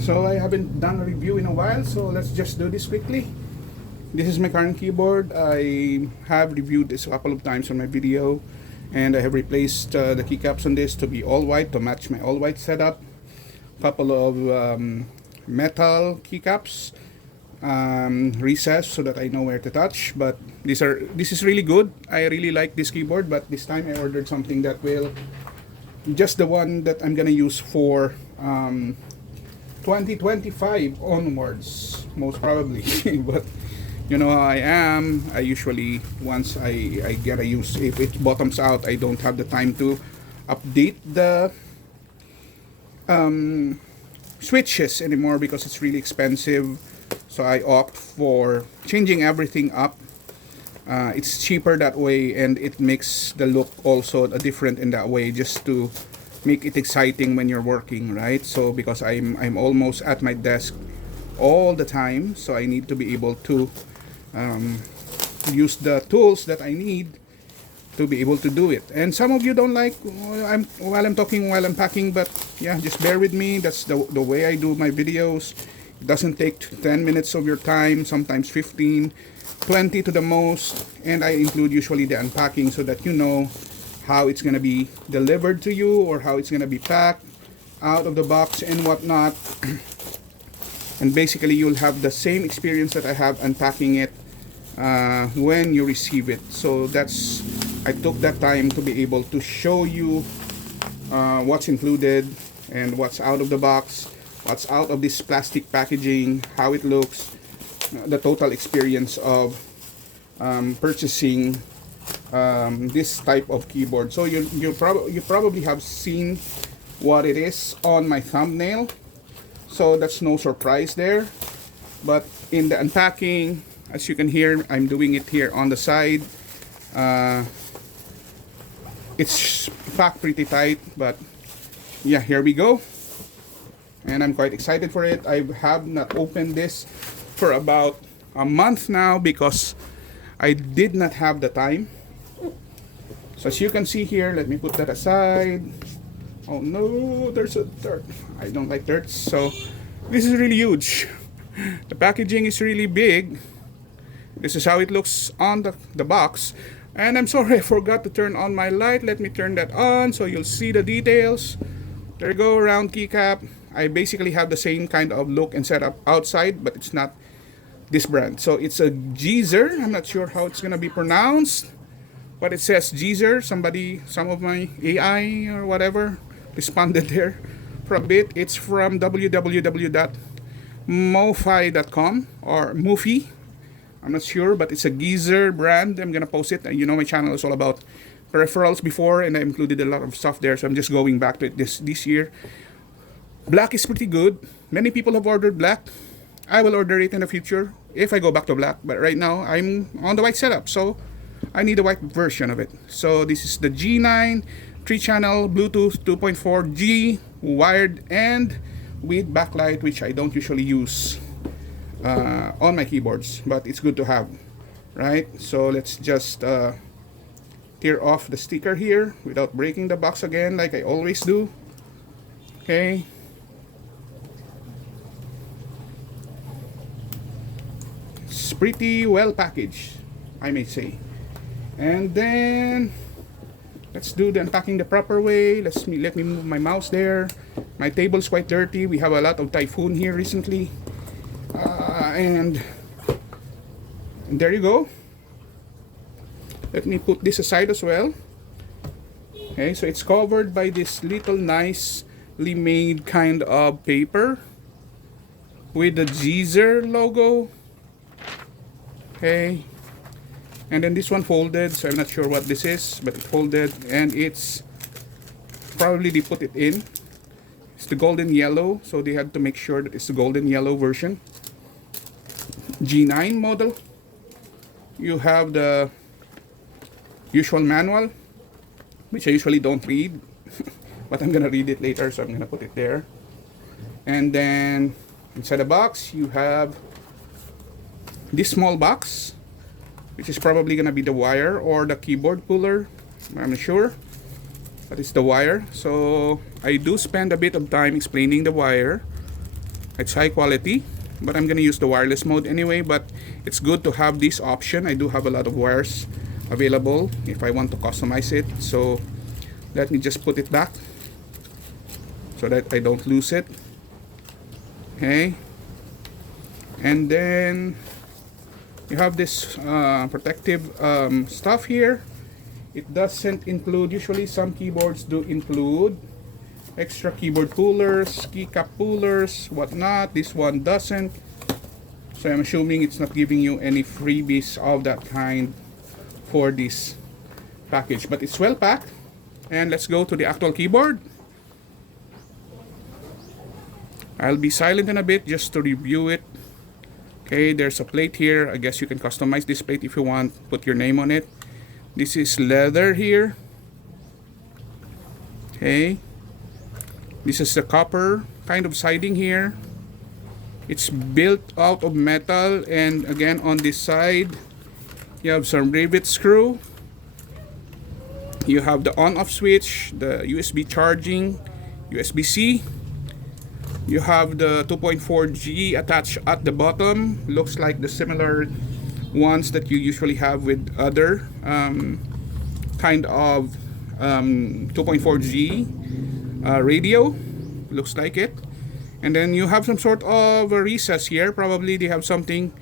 So I haven't done a review in a while, so let's just do this quickly. This is my current keyboard. I have reviewed this a couple of times on my video, and I have replaced the keycaps on this to be all white to match my all white setup. Couple of metal keycaps recessed so that I know where to touch, but this is really good. I really like this keyboard, but this time I ordered something that will just the one that I'm gonna use for 2025 onwards, most probably. But you know how I am. I usually, once I get a use, if it bottoms out, I don't have the time to update the switches anymore because it's really expensive. So I opt for changing everything up. It's cheaper that way, and it makes the look also different in that way, just to make it exciting when you're working, right? So because I'm almost at my desk all the time, so I need to be able to use the tools that I need to be able to do it. And some of you don't like while I'm talking while I'm packing, but yeah, just bear with me. That's the way I do my videos. It doesn't take 10 minutes of your time, sometimes 15, 20 to the most, and I include usually the unpacking so that you know how it's gonna be delivered to you or how it's gonna be packed out of the box and whatnot. And basically you'll have the same experience that I have unpacking it when you receive it. So that's, I took that time to be able to show you what's included and what's out of the box, what's out of this plastic packaging, how it looks, the total experience of purchasing this type of keyboard. So you probably have seen what it is on my thumbnail, so that's no surprise there. But in the unpacking, as you can hear, I'm doing it here on the side. It's packed pretty tight, but yeah, here we go. And I'm quite excited for it. I have not opened this for about a month now because I did not have the time. So as you can see here, let me put that aside. Oh no, there's a dirt. I don't like dirt. So this is really huge. The packaging is really big. This is how it looks on the box. And I'm sorry, I forgot to turn on my light. Let me turn that on so you'll see the details. There you go, round keycap. I basically have the same kind of look and setup outside, but it's not this brand. So it's a Geezer. I'm not sure how it's gonna be pronounced, but it says Geezer. Some of my AI or whatever responded there for a bit. It's from www.MOFii.com or MOFii. I'm not sure, but it's a Geezer brand. I'm gonna post it. You know, my channel is all about peripherals before, and I included a lot of stuff there, so I'm just going back to it this year. Black is pretty good. Many people have ordered black. I will order it in the future if I go back to black, but right now I'm on the white setup, so I need a white version of it. So this is the G9 3-channel Bluetooth 2.4G wired and with backlight, which I don't usually use on my keyboards, but it's good to have, right? So let's just tear off the sticker here without breaking the box again like I always do. Okay. It's pretty well packaged, I may say. And then let's do the unpacking the proper way. Let me move my mouse there. My table's quite dirty. We have a lot of typhoon here recently. And there you go. Let me put this aside as well. Okay, so it's covered by this little nicely made kind of paper with the Geezer logo. Okay, and then this one folded, so I'm not sure what this is, but it folded, and it's probably they put it in. It's the golden yellow, so they had to make sure that it's the golden yellow version. G9 model. You have the usual manual, which I usually don't read, but I'm gonna read it later, so I'm gonna put it there. And then inside the box you have this small box, which is probably gonna be the wire or the keyboard puller. I'm not sure, but it's the wire. So I do spend a bit of time explaining the wire. It's high quality, but I'm gonna use the wireless mode anyway. But it's good to have this option. I do have a lot of wires available if I want to customize it. So let me just put it back so that I don't lose it. Okay, and then you have this protective stuff here. It doesn't include, usually some keyboards do include extra keyboard pullers, keycap pullers, whatnot. This one doesn't, so I'm assuming it's not giving you any freebies of that kind for this package, but it's well packed. And let's go to the actual keyboard. I'll be silent in a bit just to review it. Okay, there's a plate here. I guess you can customize this plate if you want, put your name on it. This is leather here. Okay, this is the copper kind of siding here. It's built out of metal, and again on this side you have some rivet screw. You have the on-off switch, the USB charging, USB-C. You have the 2.4G attached at the bottom. Looks like the similar ones that you usually have with other kind of 2.4G radio. Looks like it. And then you have some sort of a recess here. Probably they have something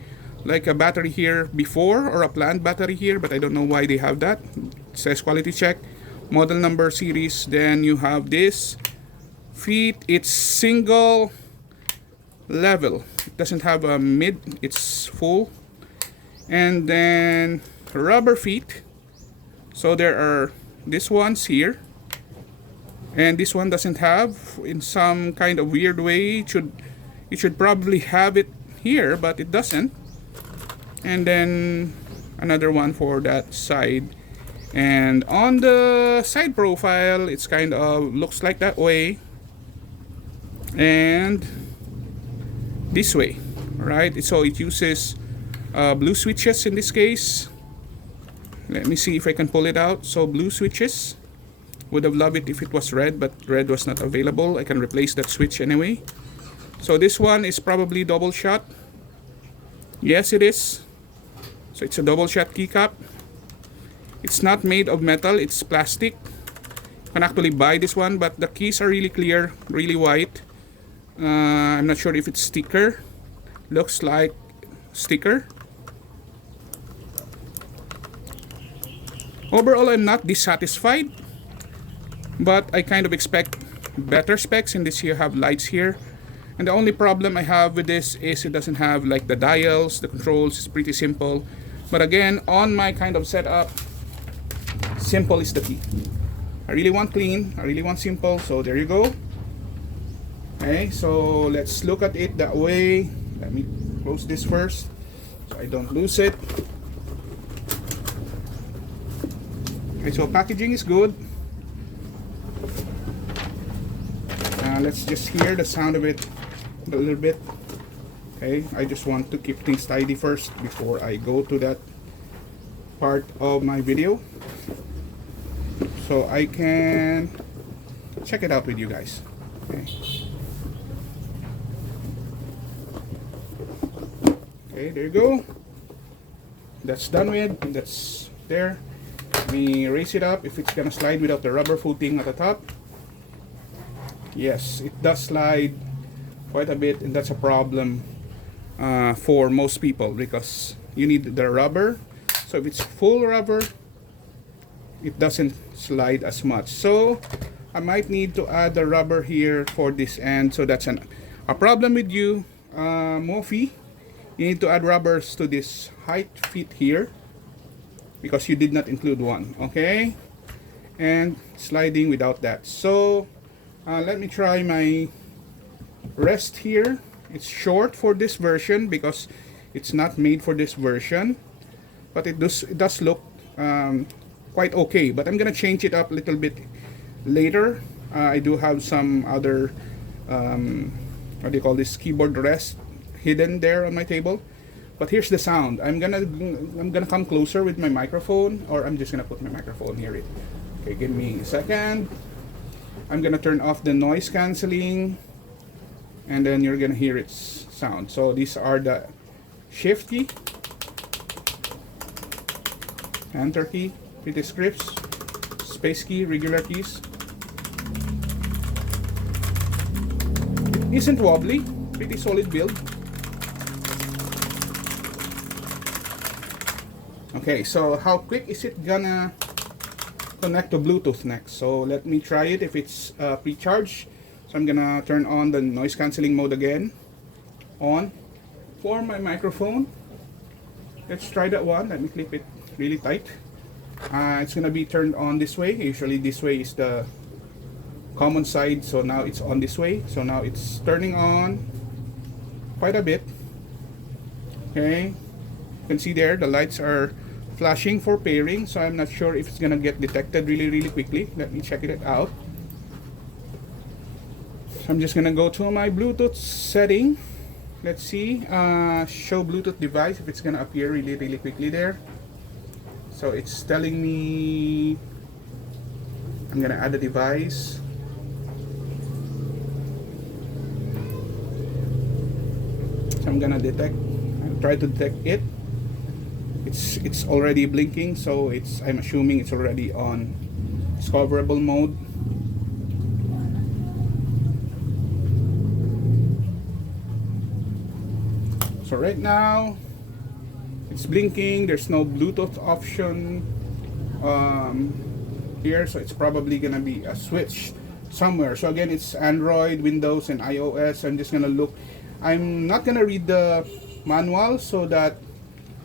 like a battery here before, or a planned battery here, but I don't know why they have that. It says quality check, model number, series. Then you have this feet. It's single level. It doesn't have a mid, it's full. And then rubber feet. So there are these ones here, and this one doesn't have, in some kind of weird way. It should probably have it here, but it doesn't. And then another one for that side. And on the side profile, it's kind of looks like that way and this way, right? So it uses blue switches in this case. Let me see if I can pull it out. So blue switches. Would have loved it if it was red, but red was not available. I can replace that switch anyway. So this one is probably double shot. Yes, it is. So it's a double shot keycap. It's not made of metal, it's plastic. You can actually buy this one, but the keys are really clear, really white. I'm not sure if it's sticker. Looks like sticker. Overall, I'm not dissatisfied, but I kind of expect better specs. In this, you have lights here, and the only problem I have with this is it doesn't have like the dials, the controls. It's pretty simple, but again, on my kind of setup, simple is the key. I really want clean, I really want simple, so there you go. Okay, so let's look at it that way. Let me close this first so I don't lose it. Okay, so packaging is good. Let's just hear the sound of it a little bit. Okay, I just want to keep things tidy first before I go to that part of my video, so I can check it out with you guys. Okay, okay, there you go. That's done with. That's there. Let me raise it up if it's gonna slide without the rubber footing at the top. Yes, it does slide quite a bit, and that's a problem for most people because you need the rubber. So if it's full rubber, it doesn't slide as much. So I might need to add the rubber here for this end. So that's a problem with you, MOFii. You need to add rubbers to this height feet here because you did not include one. Okay, and sliding without that. So let me try my rest here. It's short for this version because it's not made for this version, but it does look quite okay. But I'm gonna change it up a little bit later. I do have some other what do you call this, keyboard rest hidden there on my table. But here's the sound. I'm gonna come closer with my microphone, or I'm just gonna put my microphone here. Okay, give me a second. I'm gonna turn off the noise cancelling. and then you're gonna hear its sound. So these are the shift key, enter key, pretty scripts, space key, regular keys. It isn't wobbly, pretty solid build. Okay, so how quick is it gonna connect to Bluetooth next? So let me try it if it's pre-charged. So I'm gonna turn on the noise cancelling mode again, on, for my microphone. Let's try that one. Let me clip it really tight. It's gonna be turned on this way. Usually this way is the common side, so now it's on this way. So now it's turning on quite a bit. Okay, you can see there the lights are flashing for pairing, so I'm not sure if it's gonna get detected really quickly. Let me check it out. So I'm just gonna go to my Bluetooth setting. Let's see, show Bluetooth device, if it's gonna appear really quickly there. So it's telling me I'm gonna add a device. So I'm gonna try to detect it. It's already blinking, so I'm assuming it's already on discoverable mode. So right now it's blinking. There's no Bluetooth option here, so it's probably gonna be a switch somewhere. So again, it's Android, Windows, and iOS. I'm just gonna look. I'm not gonna read the manual so that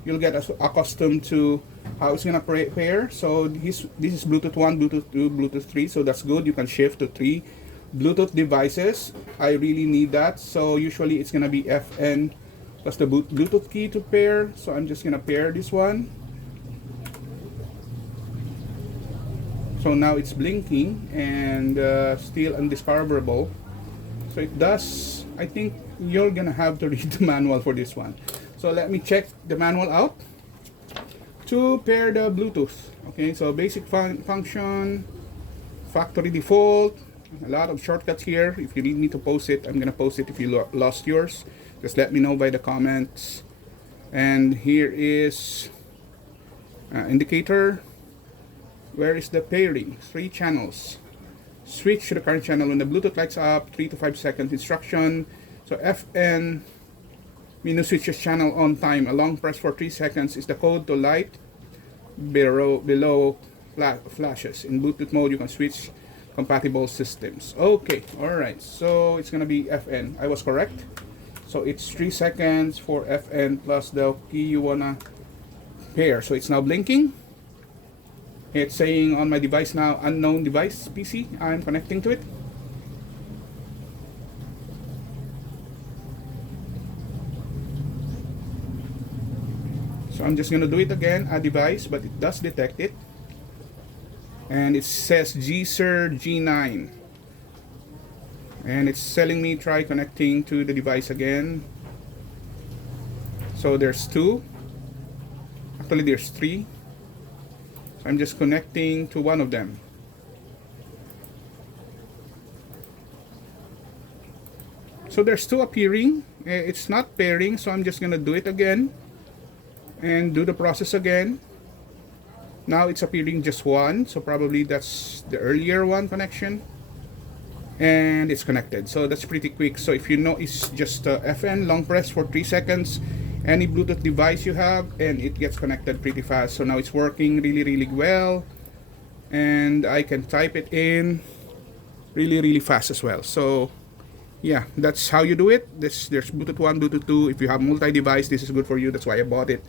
you'll get accustomed to how it's gonna pair. So this is Bluetooth 1, Bluetooth 2, Bluetooth 3, so that's good. You can shift to 3 Bluetooth devices. I really need that. So usually it's gonna be FN plus the Bluetooth key to pair. So I'm just gonna pair this one. So now it's blinking and still undiscoverable. So it does, I think you're gonna have to read the manual for this one. So let me check the manual out to pair the Bluetooth. Okay, so basic function, factory default, a lot of shortcuts here. If you need me to post it, I'm gonna post it. If you lost yours, just let me know by the comments. And here is indicator. Where is the pairing? 3 channels. Switch to the current channel when the Bluetooth lights up. 3 to 5 seconds instruction. So FN menu switches channel on time. A long press for 3 seconds is the code to light below flashes. In Bluetooth mode, you can switch compatible systems. Okay, alright. So it's gonna be FN. I was correct. So it's 3 seconds for FN plus the key you wanna pair. So it's now blinking. It's saying on my device now, unknown device PC. I'm connecting to it. So I'm just gonna do it again, a device, but it does detect it. And it says G-Sir G9. And it's telling me try connecting to the device again. So there's 2. Actually there's 3. So I'm just connecting to one of them. So there's 2 appearing. It's not pairing, so I'm just gonna do it again and do the process again. Now it's appearing just 1, so probably that's the earlier one connection, and it's connected. So that's pretty quick. So if you know, it's just FN long press for 3 seconds, any Bluetooth device you have, and it gets connected pretty fast. So now it's working really well, and I can type it in really fast as well. So yeah, that's how you do it. There's Bluetooth 1, Bluetooth 2. If you have multi-device, this is good for you. That's why I bought it,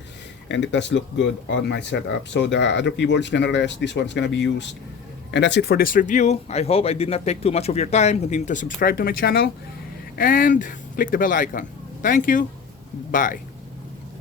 and it does look good on my setup. So the other keyboard's gonna rest. This one's gonna be used. And that's it for this review. I hope I did not take too much of your time. Continue to subscribe to my channel and click the bell icon. Thank you. Bye.